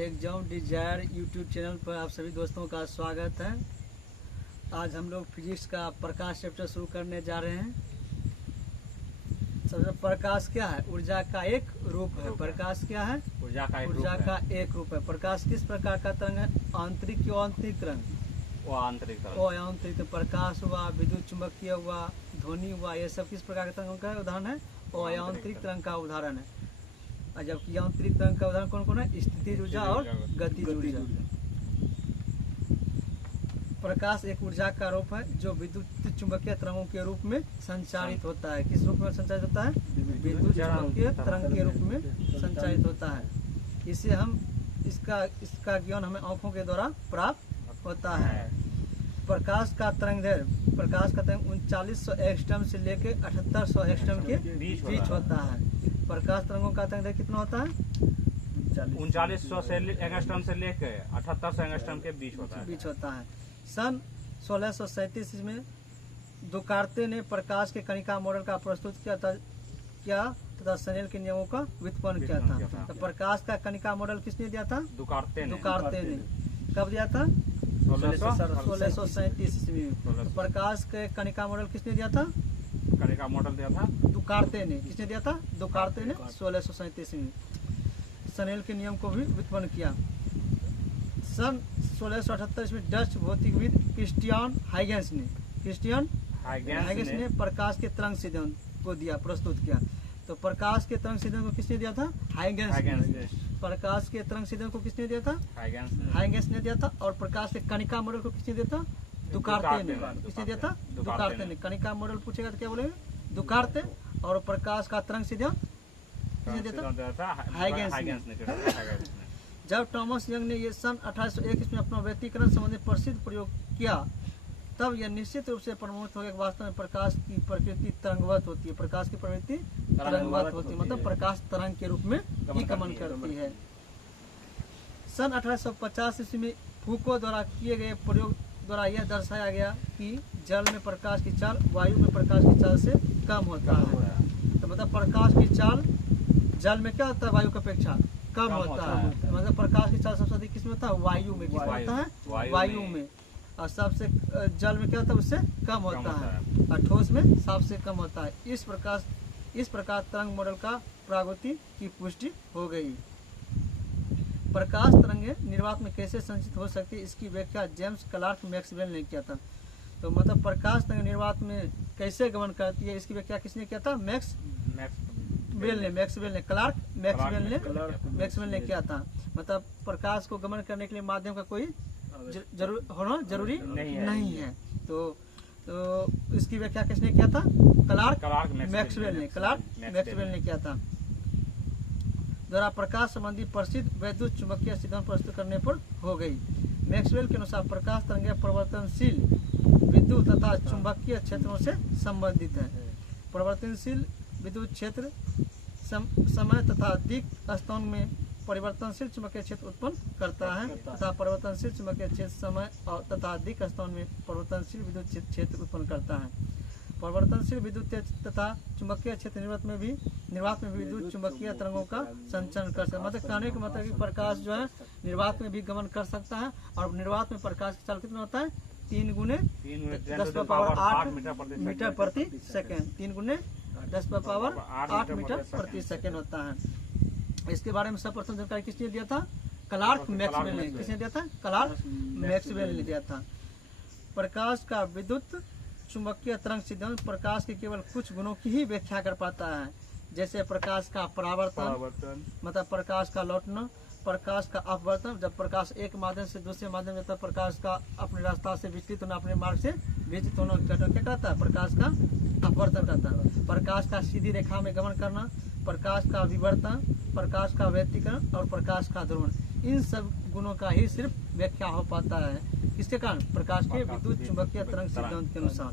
Exam Dzire YouTube channel पर आप सभी दोस्तों का स्वागत है। आज हम लोग फिजिक्स का प्रकाश चैप्टर शुरू करने जा रहे हैं। सबसे प्रकाश क्या है? ऊर्जा का एक रूप है। प्रकाश क्या है? ऊर्जा का एक रूप है। प्रकाश किस प्रकार का तरंग है? आंतरिक या आंतरिक तरंग? आंतरिक। प्रकाश हुआ, विद्युत चुंबकीय हुआ, ध्वनि हुआ, ये सब किस प्रकार के तरंगों का उदाहरण है? आंतरिक तरंग का उदाहरण है। जबकि आंतरिक तरंग का उदाहरण कौन कौन है? स्थितिज ऊर्जा और गतिज ऊर्जा। प्रकाश एक ऊर्जा का रूप है जो विद्युत चुंबकीय तरंगों के रूप में संचारित होता है। किस रूप में संचारित होता है? विद्युत चुंबकीय तरंग के रूप में संचारित होता है। इसे हम इसका ज्ञान हमें आंखों के द्वारा प्राप्त होता है। प्रकाश का तरंगदैर्घ्य 3900 एंगस्ट्रॉम से लेकर 7800 एंगस्ट्रॉम के बीच होता है। प्रकाश तरंगों का तरंगदैर्घ्य कितना होता है? 3900 एंगस्ट्रॉम से लेकर 7800 एंगस्ट्रॉम के बीच होता है। सन 1637 में दुकार्ते ने प्रकाश के कणिका मॉडल का प्रस्तुत किया तथा स्नेल के नियमों का व्युत्पन्न किया था। तो प्रकाश का कणिका मॉडल किसने दिया था? दुकार्ते ने। कब दिया था? 1637 ईस्वी में। प्रकाश के कणिका मॉडल किसने दिया था? कणिका मॉडल दिया था दुकार्ते ने। किसने दिया था? दुकार्ते ने 1637 में। स्नेल के नियम को भी व्युत्पन्न किया। सन 1678 में डच भौतिकविद क्रिस्टियन हाइगेंस ने प्रकाश के तरंग सिद्धांत को प्रस्तुत किया। तो प्रकाश के तरंग सिद्धांत को किसने दिया था? हाइगेंस। प्रकाश के तरंग सिद्धांत को किसने दिया था? हाइगेंस ने दिया था। और प्रकाश के कणिका मॉडल को किसने दिया था? दुकार्ते ने। किसने दिया था? दुकार्ते ने। कणिका मॉडल पूछेगा तो क्या बोलेंगे? दुकार्ते। और प्रकाश का तरंग सिद्धांत किसने दिया था? हाइगेंस ने। जब थॉमस यंग ने ये सन 1801 में अपना व्यतिकरण संबंधी प्रसिद्ध प्रयोग किया, तब यह निश्चित रूप से प्रमाणित हो गया कि वास्तव में प्रकाश की प्रकृति तरंगवत होती है। प्रकाश की प्रवृत्ति तरंगवत होती है, मतलब प्रकाश तरंग के रूप में ही गमन करती है। सन 1850 ईस्वी में फूको द्वारा किए गए प्रयोग द्वारा यह दर्शाया गया कि जल में प्रकाश की चाल वायु में प्रकाश की चाल से कम होता है। तो मतलब प्रकाश की चाल जल में क्या होता है? वायु की अपेक्षा कम होता है। मतलब प्रकाश की चाल सबसे अधिक किसमें होता है? वायु में। किसमें होता है? वायु में। और सबसे जल में क्या होता है? उससे कम होता है। और ठोस में सबसे कम होता है। इस प्रकार तरंग मॉडल का प्रगति की पुष्टि हो गई। प्रकाश तरंगें निर्वात में कैसे संचित हो सकती है, इसकी व्याख्या जेम्स क्लार्क मैक्सवेल ने किया था। तो मतलब प्रकाश तरंग निर्वात में कैसे गमन करती है, इसकी व्याख्या किसने किया था? मैक्सवेल ने किया था। मतलब प्रकाश को गमन करने के लिए माध्यम का कोई होना जरूरी नहीं है। तो इसकी व्याख्या किसने किया था? क्लार्क मैक्सवेल ने किया था। द्वारा प्रकाश संबंधी प्रसिद्ध वैद्युत चुंबकीय सिद्धांत प्रस्तुत करने पर हो गई। मैक्सवेल के अनुसार प्रकाश तरंगें परिवर्तनशील विद्युत तथा चुंबकीय क्षेत्रों से संबंधित है। परिवर्तनशील विद्युत क्षेत्र समय तथा दिक स्थान में परिवर्तनशील चुंबकीय क्षेत्र उत्पन्न करता है तथा परिवर्तनशील चुंबकीय क्षेत्र समय और तथा दिक स्थान में परिवर्तनशील विद्युत क्षेत्र उत्पन्न करता है। परिवर्तनशील विद्युत तथा चुंबकीय क्षेत्र निर्वात में भी विद्युत चुंबकीय तरंगों का संचरण कर सकता है। मतलब कहने का मतलब कि प्रकाश जो है निर्वात में भी गमन कर सकता है। और निर्वात में प्रकाश की चाल कितना होता है? 3 गुने 10⁸ मीटर प्रति सेकेंड। 3 गुने 10⁸ मीटर प्रति सेकेंड होता है। इसके बारे में सर्वप्रथम जानकारी किसने दिया था? क्लार्क मैक्सवेल ने। किसने दिया था? क्लार्क मैक्सवेल ने दिया था। प्रकाश का विद्युत चुंबकीय तरंग सिद्धांत प्रकाश के केवल कुछ गुणों की ही व्याख्या कर पाता है, जैसे प्रकाश का परावर्तन, मतलब प्रकाश का लौटना, प्रकाश का अपवर्तन। जब प्रकाश एक माध्यम से दूसरे माध्यम में जाता है, प्रकाश का अपने रास्ता से विचलित होना, अपने मार्ग से विचलित होना क्या कहता है? प्रकाश का अपवर्तन करता है। प्रकाश का सीधी रेखा में गमन करना, प्रकाश का विवर्तन, प्रकाश का व्यतिकरण और प्रकाश का ध्रुवण, इन सब गुणों का ही सिर्फ व्याख्या हो पाता है। किसके कारण? प्रकाश के विद्युत चुंबकीय तरंग सिद्धांत के अनुसार।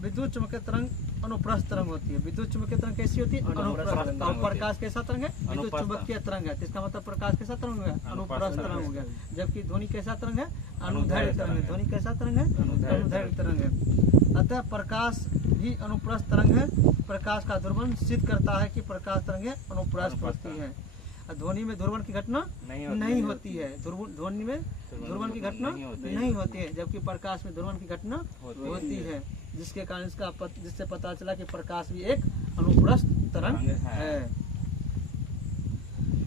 विद्युत चुंबकीय तरंग अनुप्रस्थ तरंग होती है। विद्युत चुंबकीय तरंग कैसी होती है? अनुप्रस्थ। और प्रकाश कैसा तरंग है? विद्युत चुंबकीय तरंग है। इसका मतलब प्रकाश कैसा तरंग हो गया? अनुप्रस्थ तरंग हो गया। जबकि ध्वनि कैसा तरंग है? अनुदैर्घ्य तरंग है। ध्वनि कैसा तरंग है? अनुदैर्घ्य तरंग है। अतः प्रकाश भी अनुप्रस्थ तरंग है। प्रकाश का ध्रुवण सिद्ध करता है कि प्रकाश तरंगें अनुप्रस्थ होती है। ध्वनि में ध्रुवण की घटना नहीं होती है। ध्वनि में ध्रुवण की घटना नहीं होती है, जबकि प्रकाश में ध्रुवण की घटना होती है, जिसके कारण जिससे पता चला कि प्रकाश भी एक अनुप्रस्थ तरंग है।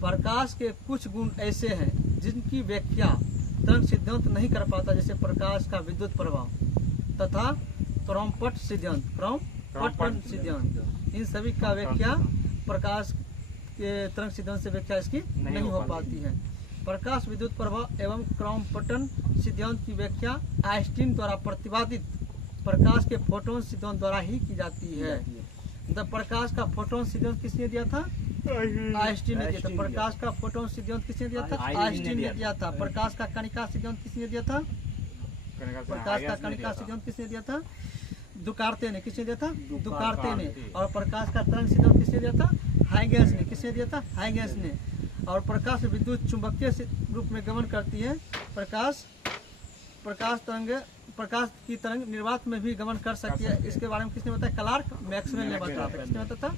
प्रकाश के कुछ गुण ऐसे हैं जिनकी व्याख्या तरंग सिद्धांत नहीं कर पाता, जैसे प्रकाश का विद्युत प्रभाव तथा क्रॉम्पटन सिद्धांत। इन सभी का व्याख्या प्रकाश के तरंग सिद्धांत से व्याख्या इसकी नहीं हो पाती है। प्रकाश विद्युत प्रभाव एवं क्रॉम्पटन सिद्धांत की व्याख्या आइंस्टीन द्वारा प्रतिपादित प्रकाश के फोटोन सिद्धांत द्वारा ही की जाती है। मतलब प्रकाश का फोटोन सिद्धांत किसने दिया था? आइंस्टीन ने दिया था। प्रकाश का फोटोन सिद्धांत किसने दिया था? आइंस्टीन ने दिया था। प्रकाश का कणिका सिद्धांत किसने दिया था? प्रकाश का कणिका सिद्धांत किसने दिया था? दुकार्ते ने। किसने दिया था? दुकार्ते ने। और प्रकाश का तरंग सिद्धांत किसने दिया था? हाइगेंस ने। किसने दिया था? हाइगेंस ने। और प्रकाश विद्युत चुंबकीय रूप में गमन करती है। प्रकाश की तरंग निर्वात में भी गमन कर सकती है। इसके बारे में किसने बताया? क्लार्क मैक्सवेल ने बताया था। किसने बताया था?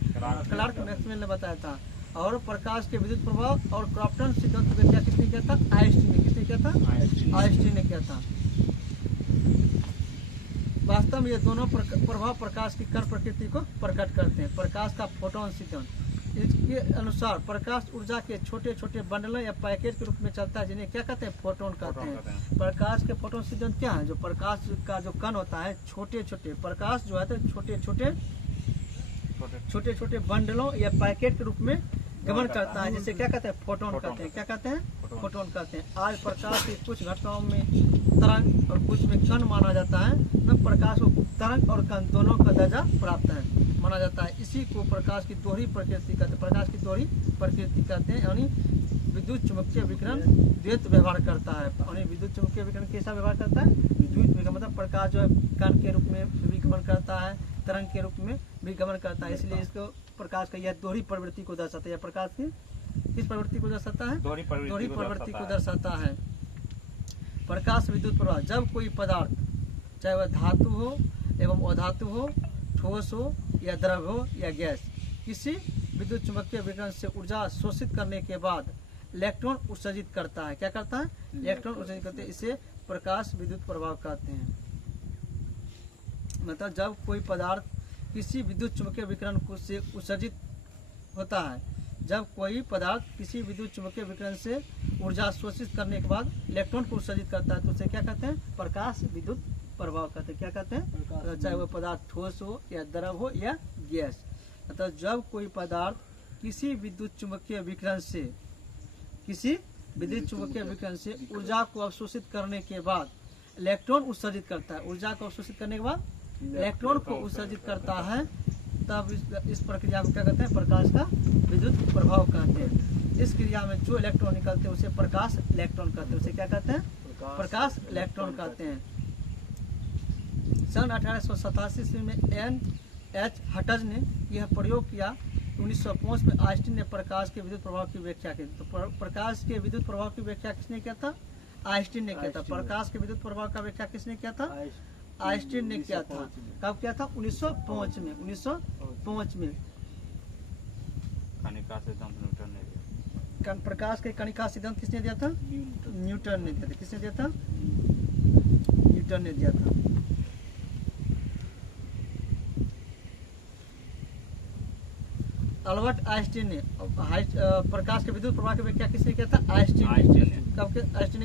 क्लार्क मैक्सवेल ने बताया था। और प्रकाश के विद्युत प्रभाव और क्रॉम्पटन सिद्धांत की व्याख्या किसने किया था? आइंस्टीन ने। किसने किया था? आइंस्टीन ने किया था। वास्तव में ये दोनों प्रभाव प्रकाश की कण प्रकृति को प्रकट करते हैं। प्रकाश का फोटोन सिद्धांत, इसके अनुसार प्रकाश ऊर्जा के छोटे छोटे बंडलों या पैकेट के रूप में चलता है, जिन्हें क्या कहते हैं? फोटोन कहते हैं। प्रकाश के फोटोन सिद्धांत क्या है? जो प्रकाश का जो कण होता है, छोटे छोटे प्रकाश जो है तो छोटे छोटे बंडलों या पैकेट के रूप में गमन करता है, जिसे क्या कहते हैं? फोटोन कहते हैं। क्या कहते हैं? फोटोन कहते हैं। आज प्रकाश की कुछ घटनाओं में तरंग और कुछ में कण माना जाता है। तब प्रकाश को तरंग और कण दोनों का दर्जा प्राप्त है माना जाता है। इसी को प्रकाश की दोहरी प्रकृति कहते हैं। प्रकाश की दोहरी प्रकृति कहते हैं। यानी विद्युत चुंबकीय विकिरण द्वैत व्यवहार करता है। यानी विद्युत चुंबकीय विकिरण कैसा व्यवहार करता है? विद्युत विकिरण मतलब प्रकाश जो है कण के रूप में भी गमन करता है, तरंग के रूप में भी गमन करता है। इसलिए इसको प्रकाश का यह दोहरी प्रवृत्ति को दर्शाता है। प्रकाश की किस प्रवृत्ति को दर्शाता है? दोहरी प्रवृत्ति को दर्शाता है। प्रकाश विद्युत प्रवाह, जब कोई पदार्थ चाहे वह धातु हो एवं अधातु हो, ठोस हो या द्रव हो या गैस, किसी विद्युत चुंबकीय विकिरण से ऊर्जा शोषित करने के बाद इलेक्ट्रॉन उत्सर्जित करता है। क्या करता है? इलेक्ट्रॉन उत्सर्जित करते हैं। इसे प्रकाश विद्युत प्रभाव कहते हैं। मतलब जब कोई पदार्थ किसी विद्युत चुंबकीय विकिरण से उत्सर्जित होता है, जब कोई पदार्थ किसी विद्युत चुंबकीय विकिरण से ऊर्जा शोषित करने के बाद इलेक्ट्रॉन को उत्सर्जित करता है, तो उसे क्या कहते हैं? प्रकाश विद्युत प्रभाव कहते हैं। क्या कहते हैं? चाहे वह पदार्थ ठोस हो या द्रव हो या गैस। मतलब जब कोई पदार्थ किसी विद्युत चुंबकीय विकिरण से ऊर्जा को अवशोषित करने के बाद इलेक्ट्रॉन उत्सर्जित करता है, ऊर्जा को अवशोषित करने के बाद इलेक्ट्रॉन को उत्सर्जित करता है, तब इस प्रक्रिया को क्या कहते हैं? प्रकाश का विद्युत प्रभाव कहते हैं। इस क्रिया में जो इलेक्ट्रॉन निकलते हैं उसे प्रकाश इलेक्ट्रॉन कहते हैं। उसे क्या कहते हैं? प्रकाश इलेक्ट्रॉन कहते हैं। सन 1887 ईस्वी में N.H. हटज ने यह प्रयोग किया। 1905 में आइंस्टीन ने प्रकाश के विद्युत प्रभाव की व्याख्या की। तो प्रकाश के विद्युत प्रभाव की व्याख्या किसने किया था? आइंस्टीन ने किया था। प्रकाश के विद्युत प्रभाव का व्याख्या किसने किया था? आइंस्टीन ने किया था। कब किया था? 1905 में। 1905 में प्रकाश के कणिका सिद्धांत किसने दिया था? न्यूटन ने दिया था। किसने दिया था? न्यूटन ने दिया था। अल्बर्ट आइंस्टीन ने प्रकाश के विद्युत प्रभाव की व्याख्या किसने किया था? आइंस्टीन ने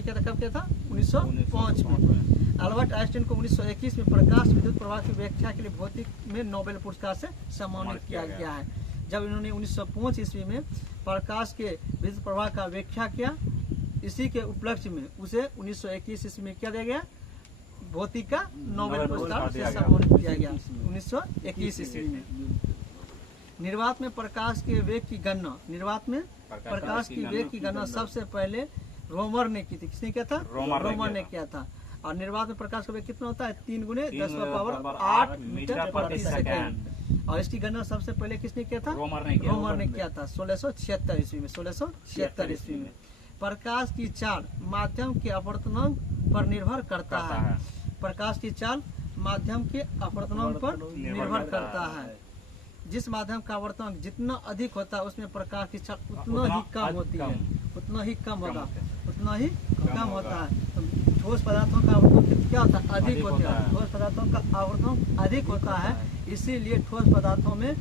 किया था। कब किया था? 1905 में। अल्बर्ट आइंस्टीन को 1921 में प्रकाश विद्युत प्रभाव की व्याख्या के लिए भौतिक में नोबेल पुरस्कार से सम्मानित किया गया है। जब इन्होंने 1905 ईस्वी में प्रकाश के विद्युत प्रभाव का व्याख्या किया, इसी के उपलक्ष्य में उसे 1921 ईस्वी में क्या दिया गया? भौतिक का नोबेल पुरस्कार से सम्मानित किया गया 1921 ईस्वी में। निर्वात में प्रकाश के वेग की गणना सबसे पहले रोमर ने की थी। किसने किया था? रोमर ने किया था। और निर्वात में प्रकाश का वेग कितना होता है? 3 × 10⁸ मीटर प्रति सेकंड। और इसकी गणना सबसे पहले किसने किया था? रोमर ने किया था 1676 ईस्वी में। 1676 ईस्वी में। प्रकाश की चाल माध्यम के अपवर्तनांक पर निर्भर करता है। प्रकाश की चाल माध्यम के अपवर्तनांक पर निर्भर करता है। जिस माध्यम का आवर्तन जितना अधिक होता है उसमें प्रकाश की चाल उतना ही कम होती है, उतना ही कम होता है, उतना ही कम होता है। तो ठोस पदार्थों का आवर्तन क्या होता है? अधिक होता है। ठोस पदार्थों का आवर्तन अधिक होता है, इसीलिए ठोस पदार्थों में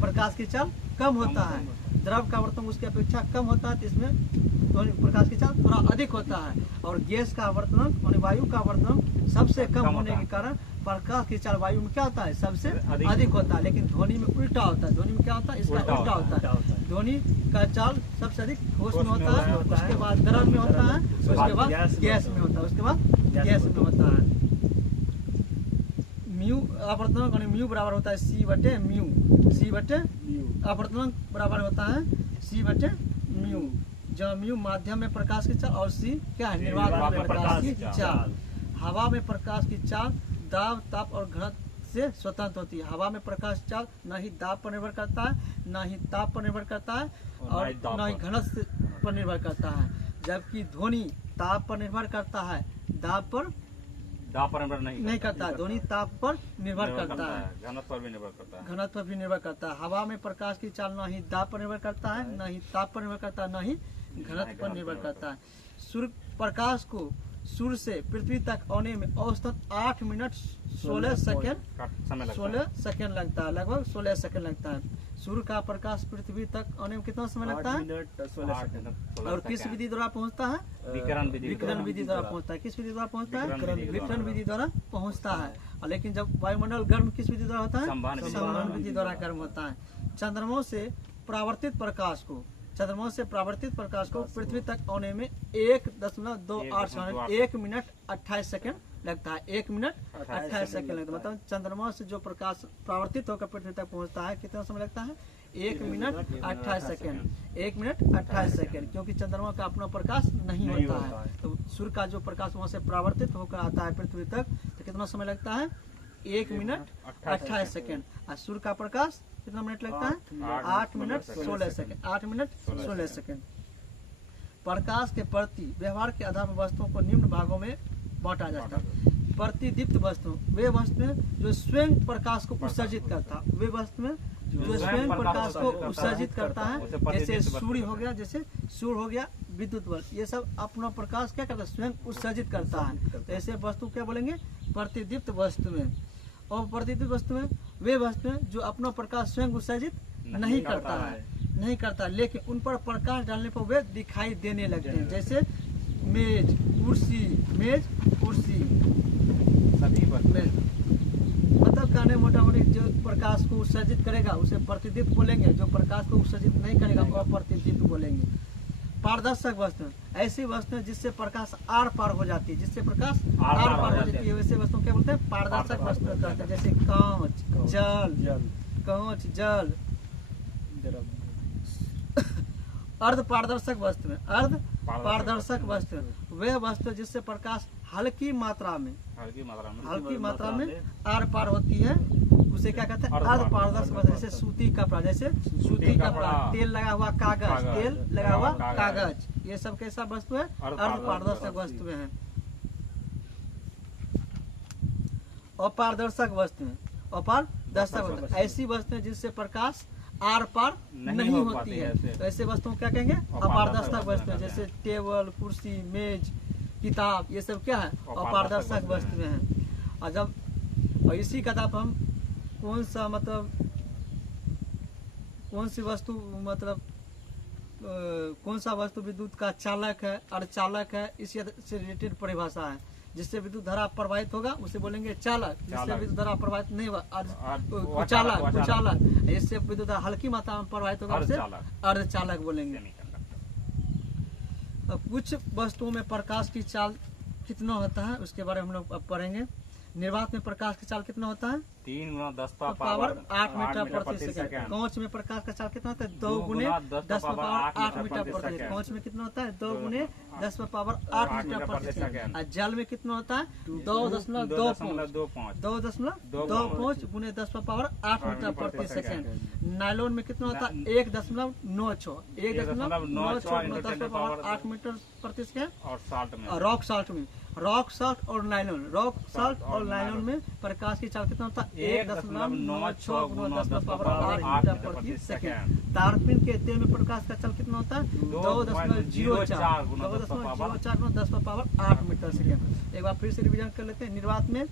प्रकाश की चाल कम होता है। द्रव का आवर्तन उसकी अपेक्षा कम होता है, तो इसमें प्रकाश की चाल थोड़ा अधिक होता है। और गैस का आवर्तन और वायु का आवर्तन सबसे कम होने के कारण प्रकाश की चाल वायु में क्या होता है? सबसे अधिक होता है। लेकिन ध्वनि में उल्टा होता है। ध्वनि में क्या होता है? इसका उल्टा होता है। ध्वनि का चाल सबसे अधिक ठोस में होता है, उसके बाद द्रव में होता है, उसके बाद गैस में होता है, उसके बाद गैस में होता है। म्यू आवर्तन म्यू बराबर होता है सी बटे म्यू। सी बटे आवर्तन बराबर होता है सी बटे म्यू, जहाँ म्यू माध्यम में प्रकाश की चाल और सी क्या है? निर्वात में प्रकाश की चाल। हवा में प्रकाश की चाल दाब, ताप और घनत्व से स्वतंत्र होती है। हवा में प्रकाश चाल न ही दाब पर निर्भर करता है, न ही ताप पर निर्भर करता है, और न ही घनत्व पर निर्भर करता है। जबकि ध्वनि ताप पर निर्भर करता है, दाब पर नहीं करता। ध्वनि ताप पर निर्भर करता है, घनत्व पर भी निर्भर करता है, घनत्व पर भी निर्भर करता है। हवा में प्रकाश की चाल न ही दाब पर निर्भर करता है, न ही ताप पर निर्भर करता है, न ही घनत्व पर निर्भर करता है। सूर्य प्रकाश को सूर्य से पृथ्वी तक आने में औसतन 8 मिनट 16 सेकंड लगता है, लगभग 16 सेकंड लगता है। सूर्य का प्रकाश पृथ्वी तक आने में कितना समय लगता है? 16 सेकंड। और किस विधि द्वारा पहुंचता है? विकिरण विधि द्वारा पहुंचता है। किस विधि द्वारा पहुंचता है? विकिरण विधि द्वारा पहुंचता है। लेकिन जब वायुमंडल गर्म किस विधि द्वारा होता है? संवहन विधि द्वारा गर्म होता है। चंद्रमा से परावर्तित प्रकाश को पृथ्वी तक आने में 1 मिनट 28 सेकंड लगता है। 1 मिनट 28 सेकंड लगता है। मतलब चंद्रमा से जो प्रकाश परावर्तित होकर पृथ्वी तक पहुंचता है, कितना समय लगता है? 1 मिनट 28 सेकंड। 1 मिनट 28 सेकंड, क्योंकि चंद्रमा का अपना प्रकाश नहीं होता है। तो सूर्य का जो प्रकाश वहां से परावर्तित होकर आता है पृथ्वी तक, तो कितना समय लगता है? 1 मिनट 28 सेकंड। और सूर्य का प्रकाश कितना मिनट लगता है? 8 मिनट 16 सेकंड। 8 minute 16 second. प्रकाश के प्रति व्यवहार के आधार पर वस्तुओं को निम्न भागों में बांटा जाता है। प्रतिदीप्त वस्तु वे वस्तुएं जो स्वयं प्रकाश को उत्सर्जित करता है, वे वस्तुएं जो स्वयं प्रकाश को उत्सर्जित करता है, जैसे सूर्य हो गया, विद्युत बल्ब, ये सब अपना प्रकाश क्या करता है? स्वयं उत्सर्जित करता है। तो ऐसे वस्तु क्या बोलेंगे? प्रतिदीप्त वस्तुएं। और प्रतिदीप्त वस्तुएं वे वस्तुएं जो अपना प्रकाश स्वयं उत्सर्जित नहीं करता, लेकिन उन पर प्रकाश डालने पर वे दिखाई देने लगते हैं। जैसे मेज, कुर्सी, मतलब कहने मोटा मोटी जो प्रकाश को उत्सर्जित करेगा उसे प्रतिदीप्त बोलेंगे, जो प्रकाश को उत्सर्जित नहीं करेगा वो अप्रतिदीप्त बोलेंगे। पारदर्शक वस्तु ऐसी वस्तुएं जिससे प्रकाश आर पार हो जाती है, वैसे वस्तुओं क्या बोलते हैं? पारदर्शक वस्तु कहते हैं। जैसे कांच, जल। अर्ध पारदर्शक वस्तु वे वस्तु जिससे प्रकाश हल्की मात्रा में आर पार होती है, उसे क्या कहते हैं? अर्ध पारदर्शक वस्तु। जैसे सूती कपड़ा, तेल लगा हुआ कागज, ये सब कैसा वस्तु है? अर्ध पारदर्शक वस्तुएं हैं। अपारदर्शक वस्तुएं ऐसी वस्तुएं जिससे प्रकाश आर पार नहीं होती है, तो ऐसे वस्तुओं क्या कहेंगे? अपारदर्शक वस्तुएं। जैसे टेबल, कुर्सी, मेज, किताब, ये सब क्या है? अपारदर्शक वस्तुएं हैं। और इसी कथा पर हम कौन सा वस्तु विद्युत का चालक है, अर्धचालक है, इसी से रिलेटेड परिभाषा है। जिससे विद्युत धारा प्रवाहित होगा उसे बोलेंगे चालक, जिससे विद्युत धारा प्रवाहित नहीं होगा कुचालक, इससे विद्युत धारा हल्की मात्रा में प्रवाहित होगा उसे अर्धचालक बोलेंगे। अब कुछ वस्तुओं में प्रकाश की चाल कितना होता है उसके बारे में हम लोग अब पढ़ेंगे। निर्वात में प्रकाश की चाल कितना होता है? 3 × 10⁻⁸ 8 मीटर प्रति सेकंड। कांच में प्रकाश का चाल कितना होता है? 2 × 10⁻8 मीटर प्रति सेकंड। कांच में कितना होता है? 2 × 10⁻8 मीटर प्रति सेकंड। और जल में कितना होता है? 2.25 × 10⁻8 मीटर प्रति सेकंड। नायलॉन में कितना होता है? 1.96 × 10⁻8 मीटर प्रति सेकंड। और रॉक साल्ट और नायलॉन में प्रकाश की चाल कितना होता है? 1.96 गुना 10 पावर 8 मीटर प्रति सेकेंड। तारपीन के तेल में प्रकाश का चल कितना होता है? 2.04 गुना 10 पावर 8 मीटर सेकेंड। एक बार फिर से रिवीजन कर लेते हैं। निर्वात में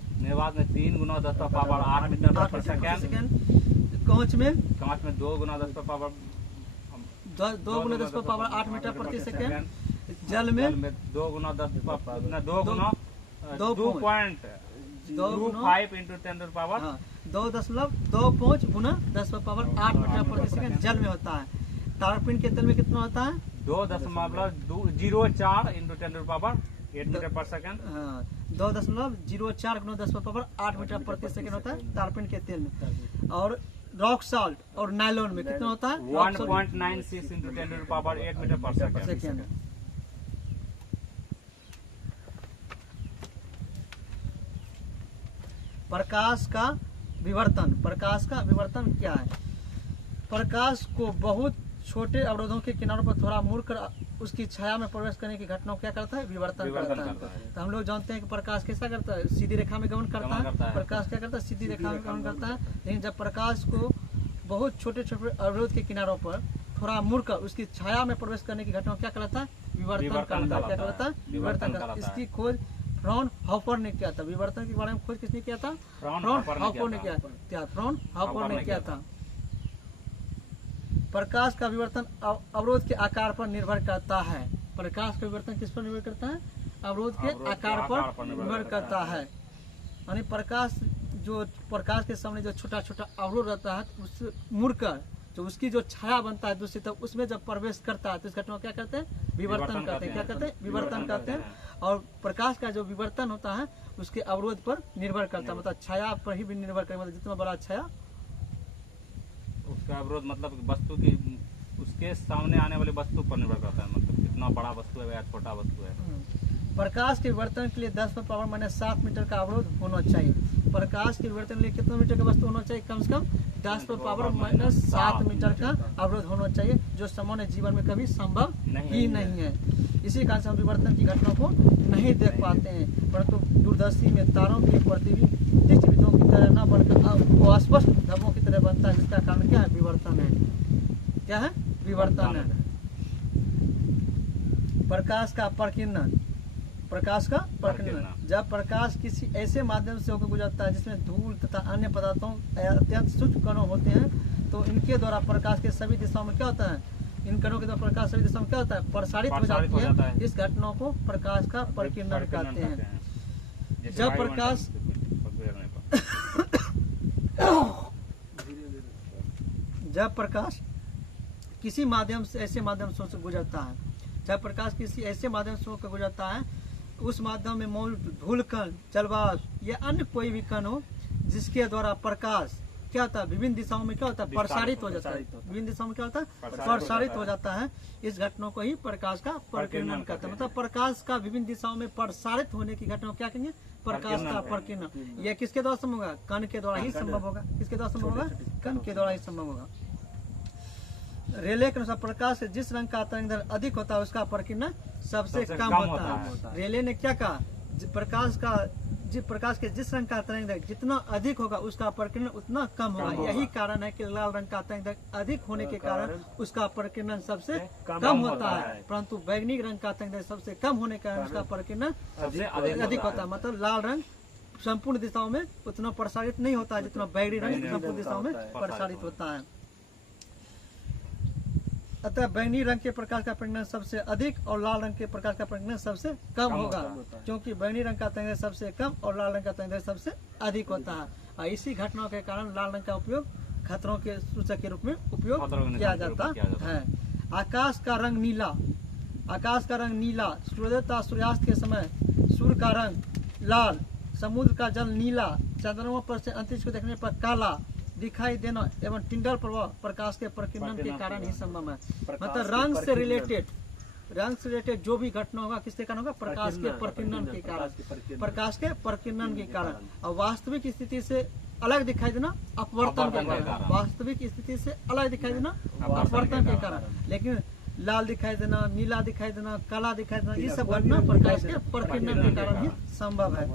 3 गुना 10 पावर 8 मीटर प्रति सेकेंड। कांच में 2 गुना 10 पावर 2 गुना 10 पावर 8 मीटर प्रति सेकेंड। जल में 2 गुना 2.25 into 10 पावर 2.25 गुना 10 पावर 8 मीटर प्रति सेकेंड जल में होता है। तारपीन के तेल में कितना होता है? 2.04 into 10 पावर 8 मीटर पर सेकेंड। 2.04 गुना 10 पावर 8 मीटर प्रति सेकेंड होता है तारपीन के तेल में। और रॉक साल्ट और नायलॉन में कितना होता है? 1.96 into 10 पावर 8 मीटर पर सेकेंड। प्रकाश का विवर्तन। प्रकाश का विवर्तन क्या है? प्रकाश को बहुत छोटे अवरोधों के किनारों पर थोड़ा मुड़कर उसकी छाया में प्रवेश करने की घटना क्या करता है? विवर्तन करता है। तो हम लोग जानते हैं कि प्रकाश कैसा करता है? सीधी रेखा में गमन करता है। प्रकाश क्या करता है? सीधी रेखा में गमन करता है। लेकिन जब प्रकाश को बहुत छोटे छोटे अवरोध के किनारों पर थोड़ा मुड़कर उसकी छाया में प्रवेश करने की घटना क्या कहलाता है? विवर्तन करता है। क्या कहलाता है? विवर्तन करता है। इसकी खोज फ्राउनहोफर ने किया था। विवर्तन के बारे में खोज किसने किया था? फ्राउनहोफर ने किया था। फ्राउनहोफर ने किया था। प्रकाश का विवर्तन अवरोध के आकार पर निर्भर करता है। प्रकाश का विवर्तन किस पर निर्भर करता है? अवरोध के आकार पर निर्भर करता है। यानी प्रकाश के सामने जो छोटा छोटा अवरोध रहता है उससे मुड़कर जो उसकी जो छाया बनता है दूसरी तरफ उसमें जब प्रवेश करता है तो इस घटना को क्या कहते हैं? विवर्तन कहते हैं। क्या कहते हैं? विवर्तन कहते हैं। और प्रकाश का जो विवर्तन होता है उसके अवरोध पर निर्भर करता है। मतलब छाया पर ही भी निर्भर करता है। मतलब जितना बड़ा छाया उसका अवरोध मतलब वस्तु की उसके सामने आने वाली वस्तु पर निर्भर करता है। मतलब कितना बड़ा वस्तु है या छोटा वस्तु है। प्रकाश के विवर्तन के लिए 10 पावर -7 मीटर का अवरोध होना चाहिए। प्रकाश के विवर्तन के लिए कितना मीटर का वस्तु होना चाहिए? कम से कम 10 पावर -7 मीटर का अवरोध होना चाहिए, जो सामान्य जीवन में कभी संभव ही नहीं है। इसी कारण से हम विवर्तन की घटना को नहीं देख पाते हैं, परंतु दूरदर्शी में तारों के प्रतिबिंब तीक्ष्ण बिंदुओं की तरह न बनकर वो अस्पष्ट धब्बों की तरह बनता है, जिसका कारण क्या है? विवर्तन है। क्या है? विवर्तन है। प्रकाश का प्रकीर्णन। प्रकाश का प्रकीर्णन जब प्रकाश किसी ऐसे माध्यम से होकर गुजरता है जिसमें धूल तथा अन्य पदार्थों अत्यंत सूक्ष्म कणों होते हैं, तो इनके द्वारा प्रकाश के सभी दिशाओं में क्या होता है? इन कणों के द्वारा प्रकाश सभी दिशाओं में क्या होता है? प्रसारित हो जाती है। इस घटना को प्रकाश का प्रकीर्णन कहते हैं। जब प्रकाश किसी माध्यम से ऐसे माध्यम से गुजरता है, जब प्रकाश किसी ऐसे माध्यम से होकर गुजरता है, उस माध्यम में मौजूद धूल कण, जलवाष्प या अन्य कोई भी कण हो जिसके द्वारा प्रकाश क्या होता है? विभिन्न दिशाओं में क्या होता है? प्रसारित हो जाता है। विभिन्न दिशाओं में क्या होता है? प्रसारित हो जाता है। इस घटना को ही प्रकाश का प्रकीर्णन कहते हैं। मतलब प्रकाश का विभिन्न दिशाओं में प्रसारित होने की घटना क्या कहेंगे? प्रकाश का प्रकीर्णन। यह किसके द्वारा संभव होगा? कण के द्वारा ही संभव होगा। किसके द्वारा संभव होगा? कण के द्वारा ही संभव होगा। रेले के अनुसार प्रकाश से जिस रंग का तरंग दैर्घ्य अधिक होता है उसका प्रकीर्णन सबसे कम होता है। रेले ने क्या कहा? प्रकाश के जिस रंग का तरंग दैर्घ्य जितना अधिक होगा उसका प्रकीर्णन उतना कम होगा। यही कारण है कि लाल रंग का तरंग दैर्घ्य अधिक होने के कारण उसका प्रकीर्णन सबसे कम होता है, परंतु बैंगनी रंग का तरंग दैर्घ्य सबसे कम होने के कारण उसका प्रकीर्णन अधिक होता है। मतलब लाल रंग संपूर्ण दिशाओं में उतना प्रसारित नहीं होता है जितना बैंगनी रंग संपूर्ण दिशाओं में प्रसारित होता है। अतः बैंगनी रंग के प्रकाश का प्रकीर्णन सबसे अधिक और लाल रंग के प्रकाश का प्रकीर्णन सबसे कम होगा, क्योंकि बैंगनी रंग का तरंग सबसे कम और लाल रंग का तरंग सबसे अधिक होता है। और इसी घटनाओं के कारण लाल रंग का उपयोग खतरों के सूचक के रूप में उपयोग किया जाता है। आकाश का रंग नीला। आकाश का रंग नीला सूर्योदय तथा सूर्यास्त के समय सूर्य का रंग लाल, समुद्र का जल नीला, चंद्रमा पर से अंतरिक्ष को देखने पर काला दिखाई देना एवं टिंडल प्रभाव प्रकाश के प्रकीर्णन के कारण ही संभव है। मतलब रंग से रिलेटेड जो भी घटना होगा किसके कारण होगा? प्रकाश के प्रकीर्णन के कारण। प्रकाश के प्रकीर्णन के कारण। और वास्तविक स्थिति से अलग दिखाई देना अपवर्तन के कारण। वास्तविक स्थिति से अलग दिखाई देना अपवर्तन के कारण। लेकिन लाल दिखाई देना, नीला दिखाई देना, काला दिखाई देना, ये सब घटना प्रकाश के प्रकीर्णन के कारण ही संभव है।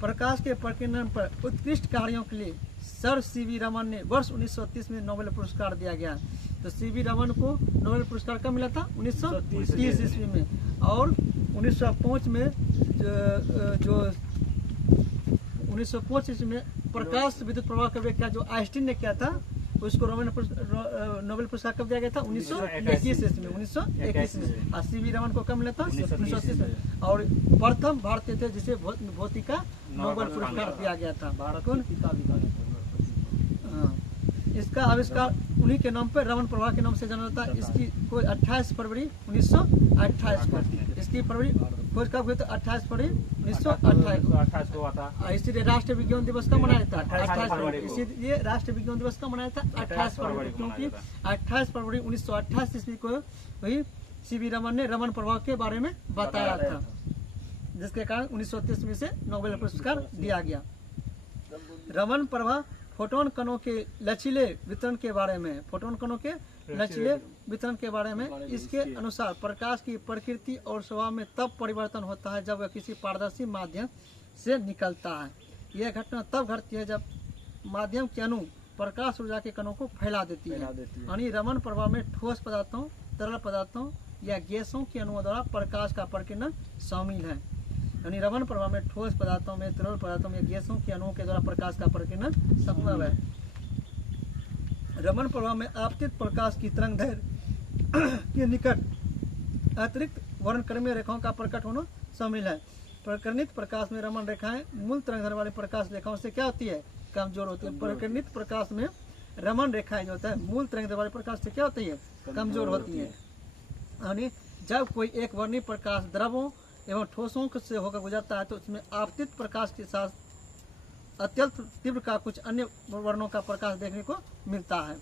प्रकाश के प्रकीर्णन पर उत्कृष्ट कार्यों के लिए सर सीवी रमन ने वर्ष 1930 में नोबेल पुरस्कार दिया गया। तो सीवी रमन को नोबेल पुरस्कार कब मिला था? 1930 ईस्वी में। और 1905 में जो 1905 ईस्वी में प्रकाश विद्युत प्रवाह का व्याख्या जो आइंस्टीन ने किया था, उसको नोबेल पुरस्कार कब दिया गया था? 1921 ईस्वी में। 1921 में। और सीवी रमन को कब मिला था? 1930 में। और प्रथम भारतीय थे जिसे भौतिका नोबेल पुरस्कार दिया गया था। कौन? हाँ, इसका आविष्कार उन्हीं के नाम पर रमन प्रवाह के नाम से जाना जाता है। इसकी खोज 28 फरवरी 1928 को, इसकी खोज कब हुई? तो 28 फरवरी 1928 को था। इसीलिए राष्ट्रीय विज्ञान दिवस का मनाया था 28 फरवरी। इसीलिए राष्ट्रीय विज्ञान दिवस का मनाया था 28 फरवरी, क्योंकि 28 फरवरी 1928 ईस्वी को वही सीवी रमन ने रमन प्रवाह के बारे में बताया था, जिसके कारण 1930 में से नोबेल पुरस्कार दिया गया। रमन प्रवाह फोटोन कणों के लचीले वितरण के बारे में, फोटोन कणों के लचीले वितरण के बारे में, इसके अनुसार प्रकाश की प्रकृति और स्वभाव में तब परिवर्तन होता है जब वह किसी पारदर्शी माध्यम से निकलता है। यह घटना तब घटती है जब माध्यम के अणु प्रकाश ऊर्जा के कणों को फैला देती है। यानी रमन प्रवाह में ठोस पदार्थों, तरल पदार्थों या गैसों के अणुओं द्वारा प्रकाश का प्रकीर्णन शामिल है। यानी रमन प्रवाह में ठोस पदार्थों में, तरल पदार्थों में, गैसों के अणुओं के द्वारा प्रकाश का प्रकीर्णन संभव है। रमन प्रवाह में आपतित प्रकाश की तरंगदैर्घ्य के निकट अतिरिक्त वर्णक्रमीय रेखाओं का प्रकट होना शामिल है। प्रकीर्णित प्रकाश में रमन रेखाएं मूल तरंगदैर्घ्य वाली प्रकाश रेखाओं से क्या होती है? कमजोर होती है। प्रकीर्णित प्रकाश में रमन रेखाएं जो होता है मूल तरंगदैर्घ्य वाले प्रकाश से क्या होती है? कमजोर होती है। यानी जब कोई एक वर्णीय प्रकाश द्रवों एवं ठोसों से होकर गुजरता है तो उसमें आपतित प्रकाश के साथ अत्यंत तीव्र का कुछ अन्य वर्णों का प्रकाश देखने को मिलता है।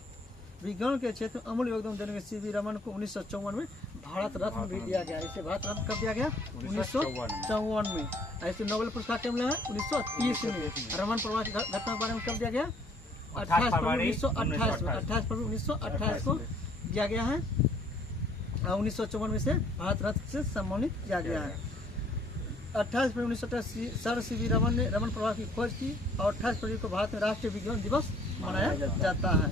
विज्ञान के क्षेत्र में अमूल्य योगदान देने के सीवी रमन को 1954 में भारत रत्न भी दिया गया। इसे भारत रत्न कब दिया गया? 1954 में। ऐसे नोबेल पुरस्कार कब मिला है? 1930 में। रमन प्रवाह की घटना के बारे में कब दिया गया? 28 फरवरी 1928 को दिया गया है। 1954 में से भारत रत्न से सम्मानित किया गया है। 28 फरवरी 1928 सर सीवी रमन ने रमन प्रवाह की खोज की और 28 फरवरी को भारत में राष्ट्रीय विज्ञान दिवस मनाया जाता है।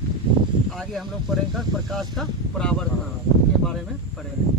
आगे हम लोग पढ़ेंगे प्रकाश का परावर्तन के बारे में पढ़ेंगे।